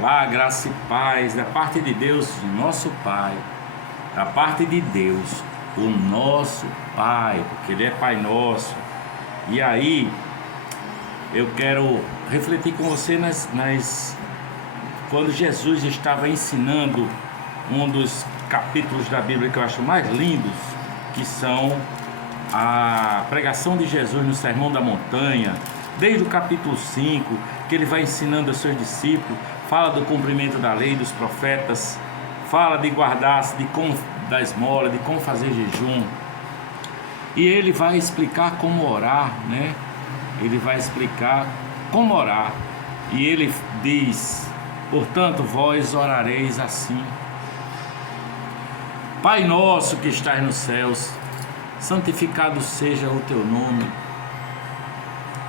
Olá, graça e paz da parte de Deus, nosso Pai, da parte de Deus, o nosso Pai, porque Ele é Pai nosso. E aí, eu quero refletir com você quando Jesus estava ensinando um dos capítulos da Bíblia que eu acho mais lindos, que são a pregação de Jesus no Sermão da Montanha, desde o capítulo 5, que ele vai ensinando aos seus discípulos, fala do cumprimento da lei, dos profetas, fala de guardar-se, de como dar esmola, de como fazer jejum, e ele vai explicar como orar, né? Ele vai explicar como orar, e ele diz: portanto, vós orareis assim: Pai nosso que estás nos céus, santificado seja o teu nome,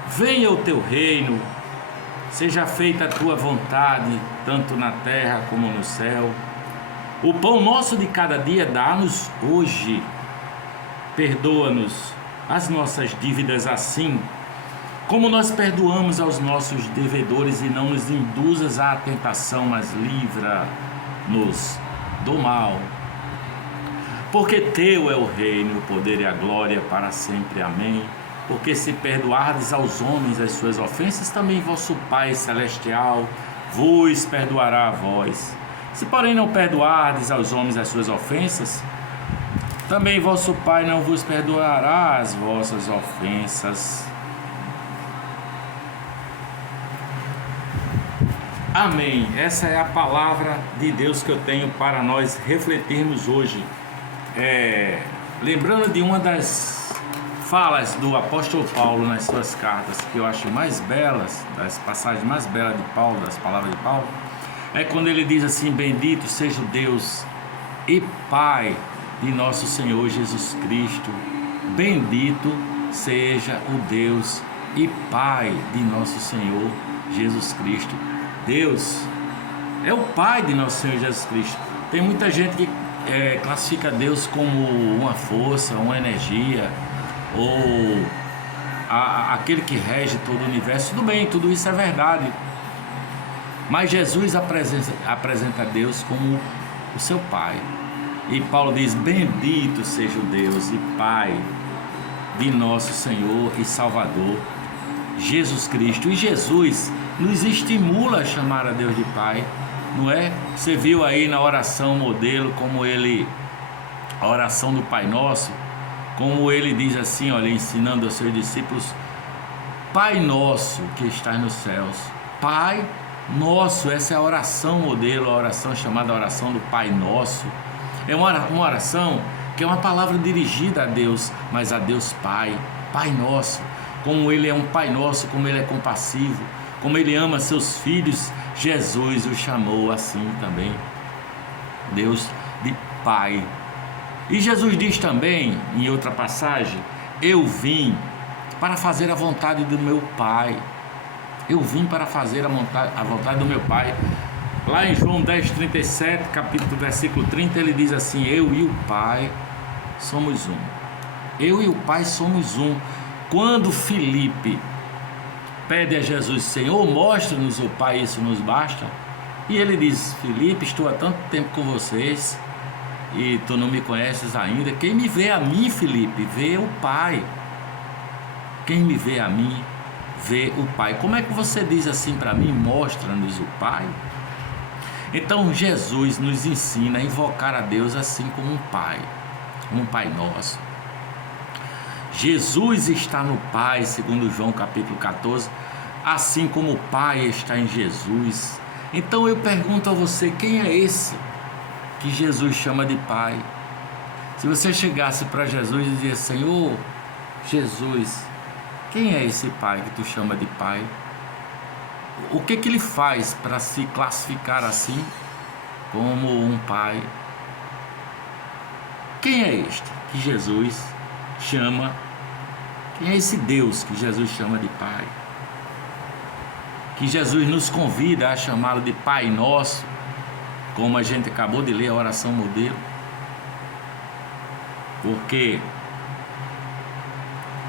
venha o teu reino, seja feita a tua vontade, tanto na terra como no céu. O pão nosso de cada dia dá-nos hoje. Perdoa-nos as nossas dívidas, assim como nós perdoamos aos nossos devedores, e não nos induzas à tentação, mas livra-nos do mal. Porque teu é o reino, o poder e a glória para sempre. Amém. Porque se perdoardes aos homens as suas ofensas, também vosso Pai Celestial vos perdoará a vós. Se porém não perdoardes aos homens as suas ofensas, também vosso Pai não vos perdoará as vossas ofensas. Amém. Essa é a palavra de Deus que eu tenho para nós refletirmos hoje. Lembrando de uma das falas do apóstolo Paulo nas suas cartas, que eu acho mais belas, das passagens mais belas de Paulo, das palavras de Paulo, é quando ele diz assim: bendito seja o Deus e Pai de nosso Senhor Jesus Cristo. Bendito seja o Deus e Pai de nosso Senhor Jesus Cristo. Deus é o Pai de nosso Senhor Jesus Cristo. Tem muita gente que classifica Deus como uma força, uma energia, ou aquele que rege todo o universo. Tudo bem, tudo isso é verdade, mas Jesus apresenta Deus como o seu Pai. E Paulo diz: bendito seja o Deus e Pai de nosso Senhor e Salvador Jesus Cristo. E Jesus nos estimula a chamar a Deus de Pai, não é? Você viu aí na oração modelo, a oração do Pai Nosso, como ele diz assim, olha, ensinando aos seus discípulos: Pai Nosso que estás nos céus. Pai Nosso, essa é a oração modelo, a oração chamada oração do Pai Nosso. É uma oração que é uma palavra dirigida a Deus, mas a Deus Pai, Pai Nosso. Como Ele é um Pai Nosso, como Ele é compassivo, como Ele ama seus filhos, Jesus o chamou assim também, Deus de Pai. E Jesus diz também, em outra passagem: eu vim para fazer a vontade do meu Pai. Eu vim para fazer a vontade do meu Pai. Lá em João 10:37, versículo 30, ele diz assim: eu e o Pai somos um. Eu e o Pai somos um. Quando Filipe pede a Jesus: Senhor, mostra-nos o Pai, isso nos basta. E ele diz: Filipe, estou há tanto tempo com vocês e tu não me conheces ainda. Quem me vê a mim, Filipe, vê o Pai. Quem me vê a mim, vê o Pai. Como é que você diz assim para mim: mostra-nos o Pai? Então Jesus nos ensina a invocar a Deus assim como um Pai, um Pai Nosso. Jesus está no Pai, segundo João capítulo 14, assim como o Pai está em Jesus. Então eu pergunto a você: quem é esse que Jesus chama de Pai? Se você chegasse para Jesus e dizia: Senhor Jesus, quem é esse Pai que tu chama de Pai? O que ele faz para se classificar assim como um Pai? Quem é este que Jesus chama? Quem é esse Deus que Jesus chama de Pai? Que Jesus nos convida a chamá-lo de Pai Nosso, como a gente acabou de ler a oração modelo. Porque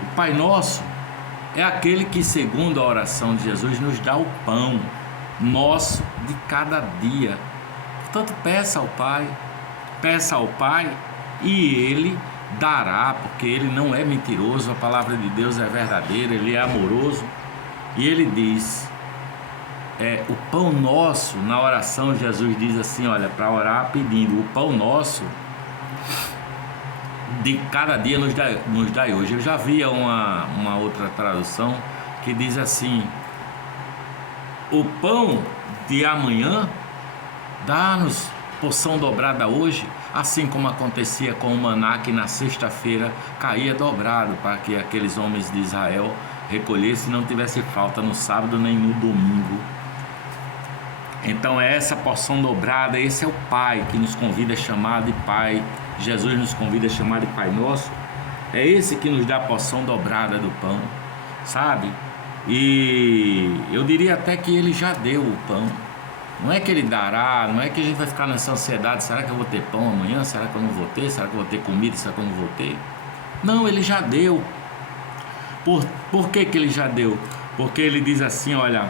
o Pai Nosso é aquele que, segundo a oração de Jesus, nos dá o pão nosso de cada dia. Portanto, peça ao Pai e Ele dará, porque Ele não é mentiroso, a palavra de Deus é verdadeira, Ele é amoroso. E Ele diz, o pão nosso, na oração Jesus diz assim, olha, para orar pedindo, o pão nosso de cada dia nos dai hoje. Eu já vi uma outra tradução que diz assim, o pão de amanhã dá-nos porção dobrada hoje, assim como acontecia com o maná que na sexta-feira caía dobrado, para que aqueles homens de Israel recolhessem e não tivesse falta no sábado nem no domingo. Então é essa porção dobrada, esse é o Pai que nos convida a chamar de Pai. Jesus nos convida a chamar de Pai Nosso. É esse que nos dá a porção dobrada do pão, sabe? E eu diria até que Ele já deu o pão. Não é que Ele dará, não é que a gente vai ficar nessa ansiedade, será que eu vou ter pão amanhã? Será que eu não vou ter? Será que eu vou ter comida? Será que eu não vou ter? Não, Ele já deu. Por que Ele já deu? Porque Ele diz assim, olha,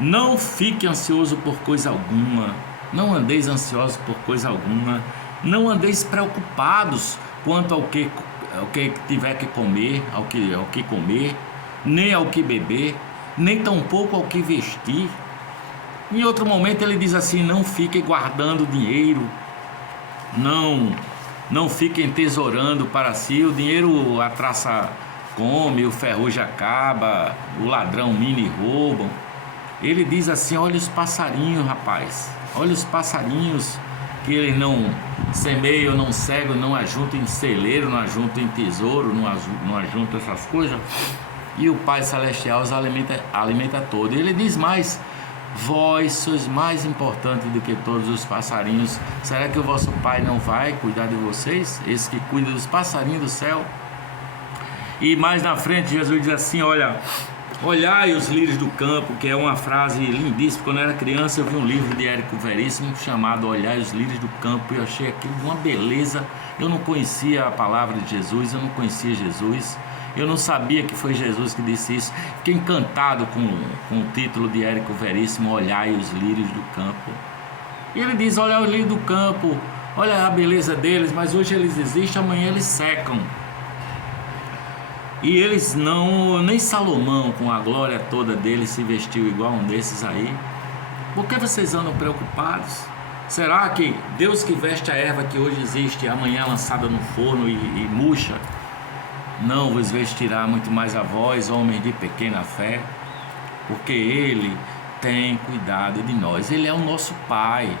não fique ansioso por coisa alguma, não andeis ansiosos por coisa alguma, não andeis preocupados quanto ao que tiver que comer, ao que comer, nem ao que beber, nem tampouco ao que vestir. Em outro momento ele diz assim, não fiquem guardando dinheiro, não fiquem tesourando para si, o dinheiro a traça come, o ferrugem acaba, o ladrão mina e roubam. Ele diz assim, olha os passarinhos, rapaz, olha os passarinhos, que eles não semeiam, não cegam, não ajuntam em celeiro, não ajuntam em tesouro, não ajuntam essas coisas, e o Pai Celestial os alimenta todos. Ele diz mais, vós sois mais importantes do que todos os passarinhos. Será que o vosso Pai não vai cuidar de vocês? Esse que cuida dos passarinhos do céu. E mais na frente Jesus diz assim, olha, olhai os lírios do campo, que é uma frase lindíssima. Quando eu era criança eu vi um livro de Érico Veríssimo chamado Olhai os lírios do campo, e eu achei aquilo uma beleza. Eu não conhecia a palavra de Jesus, eu não conhecia Jesus, eu não sabia que foi Jesus que disse isso. Fiquei encantado com o título de Érico Veríssimo, Olhai os lírios do campo. E ele diz, olha os lírios do campo, olha a beleza deles, mas hoje eles existem, amanhã eles secam. E eles não, nem Salomão com a glória toda dele se vestiu igual um desses aí. Por que vocês andam preocupados? Será que Deus que veste a erva que hoje existe, amanhã lançada no forno e murcha, não vos vestirá muito mais a vós, homens de pequena fé? Porque Ele tem cuidado de nós, Ele é o nosso Pai.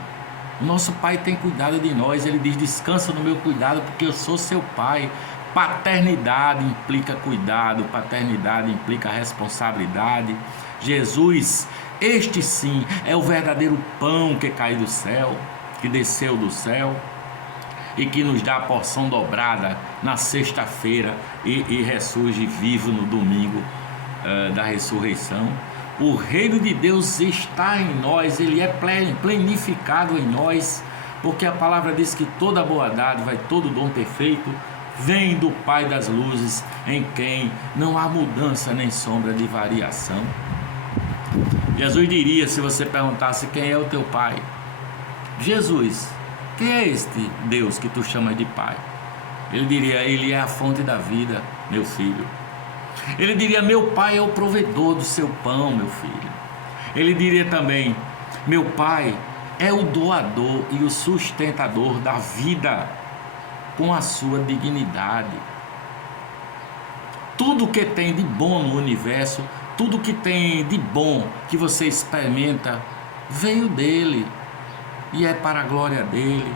O nosso Pai tem cuidado de nós. Ele diz, descansa no meu cuidado, porque eu sou seu Pai. Paternidade implica cuidado, paternidade implica responsabilidade. Jesus, este sim, é o verdadeiro pão que caiu do céu, que desceu do céu e que nos dá a porção dobrada na sexta-feira e ressurge vivo no domingo da ressurreição. O reino de Deus está em nós, ele é plenificado em nós, porque a palavra diz que toda boa dádiva e todo dom perfeito vem do Pai das luzes, em quem não há mudança nem sombra de variação. Jesus diria, se você perguntasse quem é o teu Pai, Jesus, quem é este Deus que tu chamas de Pai? Ele diria, Ele é a fonte da vida, meu filho. Ele diria, meu Pai é o provedor do seu pão, meu filho. Ele diria também, meu Pai é o doador e o sustentador da vida com a sua dignidade. Tudo que tem de bom no universo, tudo que tem de bom que você experimenta, veio dele e é para a glória dele.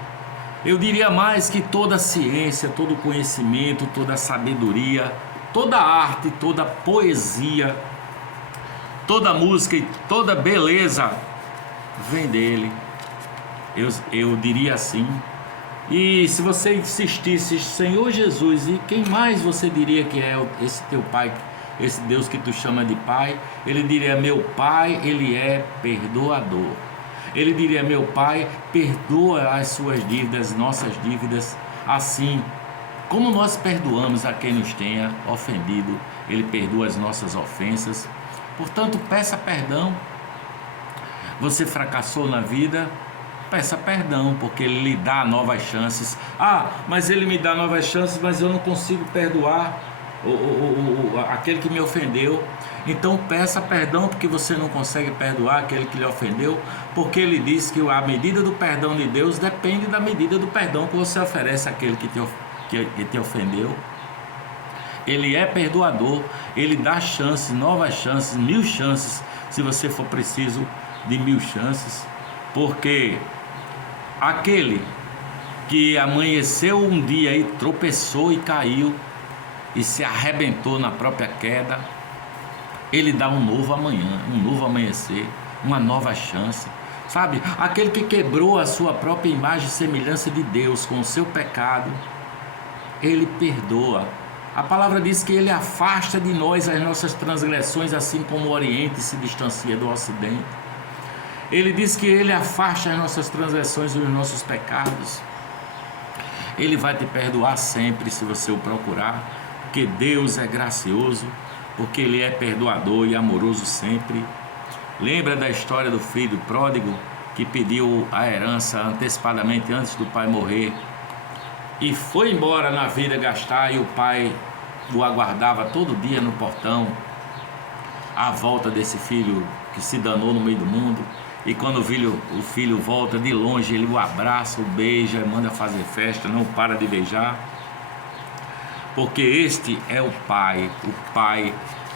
Eu diria mais que toda a ciência, todo o conhecimento, toda a sabedoria, toda a arte, toda a poesia, toda a música e toda a beleza vem dele. Eu diria assim. E se você insistisse, Senhor Jesus, e quem mais você diria que é esse teu Pai, esse Deus que tu chama de Pai? Ele diria, meu Pai, Ele é perdoador. Ele diria, meu Pai, perdoa as suas dívidas, nossas dívidas, assim como nós perdoamos a quem nos tenha ofendido. Ele perdoa as nossas ofensas. Portanto, peça perdão. você fracassou na vida, peça perdão, porque Ele lhe dá novas chances. Mas Ele me dá novas chances, mas eu não consigo perdoar aquele que me ofendeu. Então peça perdão, porque você não consegue perdoar aquele que lhe ofendeu, porque Ele diz que a medida do perdão de Deus depende da medida do perdão que você oferece àquele que te ofendeu. Ele é perdoador, Ele dá chances, novas chances, 1000 chances, se você for preciso de 1000 chances, porque aquele que amanheceu um dia e tropeçou e caiu e se arrebentou na própria queda, Ele dá um novo amanhã, um novo amanhecer, uma nova chance, sabe? Aquele que quebrou a sua própria imagem e semelhança de Deus com o seu pecado, Ele perdoa. A palavra diz que Ele afasta de nós as nossas transgressões, assim como o Oriente se distancia do Ocidente. Ele diz que Ele afasta as nossas transgressões e os nossos pecados. Ele vai te perdoar sempre se você o procurar, porque Deus é gracioso, porque Ele é perdoador e amoroso sempre. Lembra da história do filho pródigo que pediu a herança antecipadamente antes do pai morrer e foi embora na vida gastar, e o pai o aguardava todo dia no portão à volta desse filho que se danou no meio do mundo. E quando o filho volta de longe, ele o abraça, o beija, manda fazer festa, não para de beijar, porque este é o pai,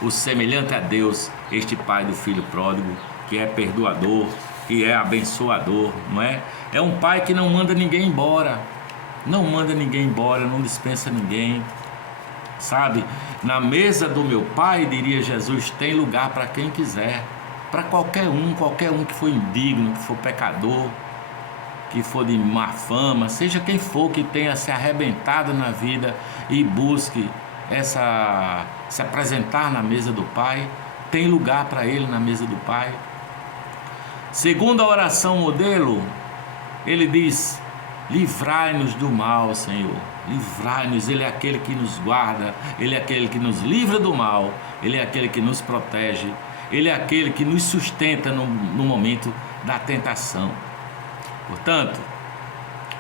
o semelhante a Deus, este pai do filho pródigo, que é perdoador, que é abençoador, não é? É um pai que não manda ninguém embora, não dispensa ninguém, sabe? Na mesa do meu pai, diria Jesus, tem lugar para quem quiser, para qualquer um que for indigno, que for pecador, que for de má fama, seja quem for que tenha se arrebentado na vida e busque se apresentar na mesa do Pai, tem lugar para ele na mesa do Pai. Segundo a oração modelo, ele diz: livrai-nos do mal, Senhor, livrai-nos. Ele é aquele que nos guarda, Ele é aquele que nos livra do mal, Ele é aquele que nos protege, Ele é aquele que nos sustenta no momento da tentação. Portanto,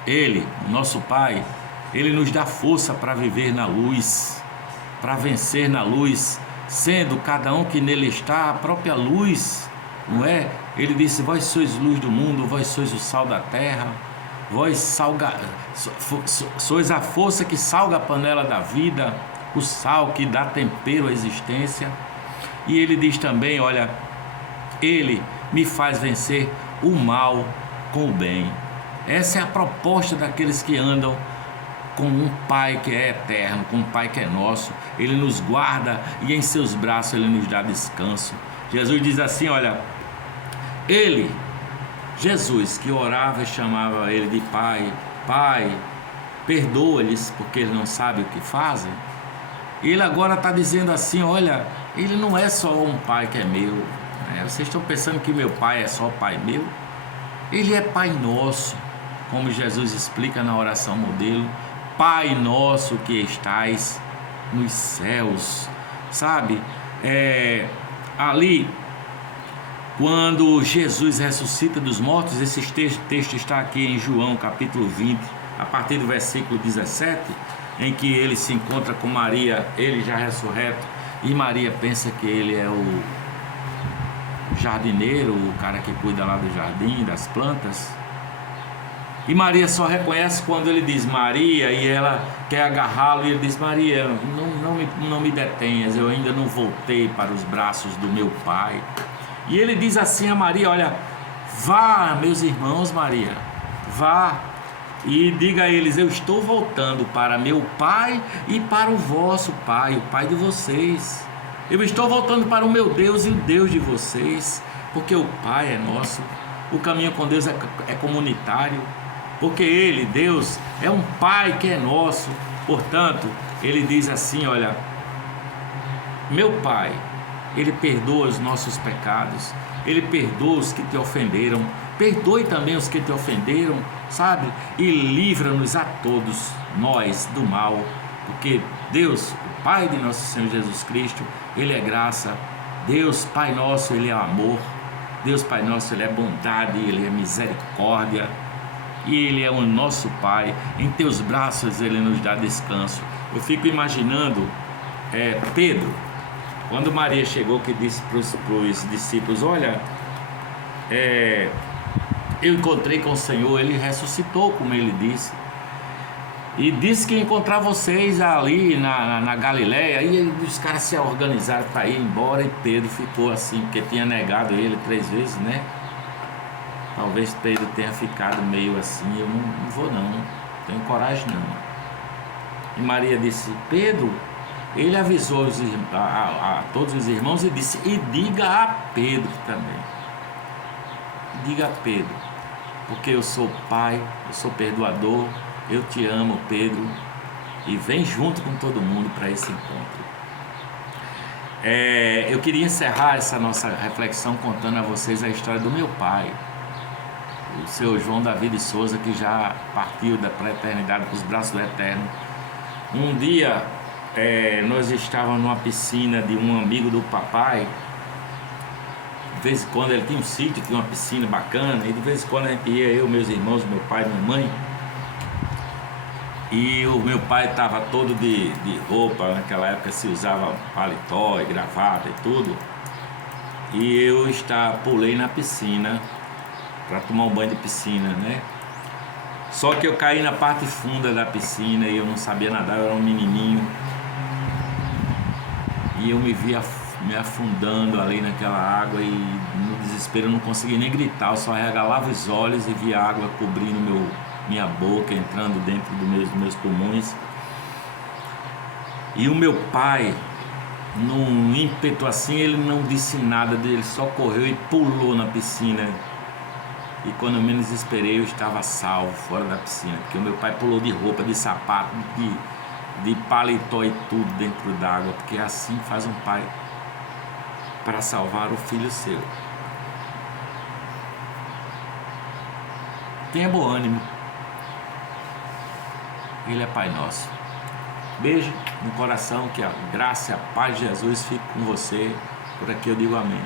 Ele, nosso Pai, Ele nos dá força para viver na luz, para vencer na luz, sendo cada um que nele está a própria luz, não é? Ele disse: vós sois luz do mundo, vós sois o sal da terra, vós sois a força que salga a panela da vida, o sal que dá tempero à existência. E ele diz também: olha, Ele me faz vencer o mal com o bem. Essa é a proposta daqueles que andam com um Pai que é eterno, com um Pai que é nosso. Ele nos guarda e em seus braços Ele nos dá descanso. Jesus diz assim: olha, Jesus, que orava e chamava Ele de Pai, Pai, perdoa-lhes porque eles não sabem o que fazem. Ele agora está dizendo assim: olha, Ele não é só um Pai que é meu, né? Vocês estão pensando que meu Pai é só Pai meu? Ele é Pai nosso, como Jesus explica na oração modelo: Pai nosso que estais nos céus, sabe? Ali, quando Jesus ressuscita dos mortos, esse texto está aqui em João capítulo 20, a partir do versículo 17, em que ele se encontra com Maria, ele já ressurreto, e Maria pensa que ele é o jardineiro, o cara que cuida lá do jardim, das plantas. E Maria só reconhece quando ele diz Maria, e ela quer agarrá-lo, e ele diz: Maria, não me detenhas, eu ainda não voltei para os braços do meu Pai. E ele diz assim a Maria: olha, vá, meus irmãos, Maria, vá e diga a eles: eu estou voltando para meu Pai e para o vosso Pai, o Pai de vocês. Eu estou voltando para o meu Deus e o Deus de vocês, porque o Pai é nosso. O caminho com Deus é comunitário, porque Ele, Deus, é um Pai que é nosso. Portanto, Ele diz assim: olha, meu Pai, Ele perdoa os nossos pecados, Ele perdoa os que te ofenderam, perdoe também os que te ofenderam, sabe? E livra-nos a todos nós do mal, porque Deus, o Pai de nosso Senhor Jesus Cristo, Ele é graça. Deus, Pai nosso, Ele é amor. Deus Pai Nosso, Ele é bondade, Ele é misericórdia, e Ele é o nosso Pai. Em Teus braços Ele nos dá descanso. Eu fico imaginando Pedro, quando Maria chegou, que disse para os discípulos: olha, eu encontrei com o Senhor, Ele ressuscitou, como Ele disse, e disse que ia encontrar vocês ali na Galileia. E os caras se organizaram para ir embora, e Pedro ficou assim, porque tinha negado Ele 3 vezes, né? Talvez Pedro tenha ficado meio assim: eu não vou não tenho coragem não. E Maria disse: Pedro, ele avisou a todos os irmãos e disse: e diga a Pedro também. Diga a Pedro, porque eu sou pai, eu sou perdoador, eu te amo, Pedro, e vem junto com todo mundo para esse encontro. Eu queria encerrar essa nossa reflexão contando a vocês a história do meu pai, o seu João Davi de Souza, que já partiu da pré-eternidade para os braços do Eterno. Um dia nós estávamos numa piscina de um amigo do papai. De vez em quando ele tinha um sítio, tinha uma piscina bacana, e de vez em quando a gente ia, eu, meus irmãos, meu pai e minha mãe. E o meu pai estava todo de roupa, naquela época se usava paletó e gravata e tudo. E eu pulei na piscina para tomar um banho de piscina, né? Só que eu caí na parte funda da piscina e eu não sabia nadar, eu era um menininho. E eu me via me afundando ali naquela água, e no desespero eu não conseguia nem gritar, eu só regalava os olhos e via a água cobrindo minha boca, entrando dentro dos meus pulmões. E o meu pai, num ímpeto assim, ele não disse nada, ele só correu e pulou na piscina. E quando eu menos esperei, eu estava salvo fora da piscina, porque o meu pai pulou de roupa, de sapato, de paletó e tudo dentro d'água, porque é assim que faz um pai para salvar o filho seu. Tenha bom ânimo, Ele é Pai Nosso. Beijo no coração, que a graça e a paz de Jesus fique com você. Por aqui eu digo amém.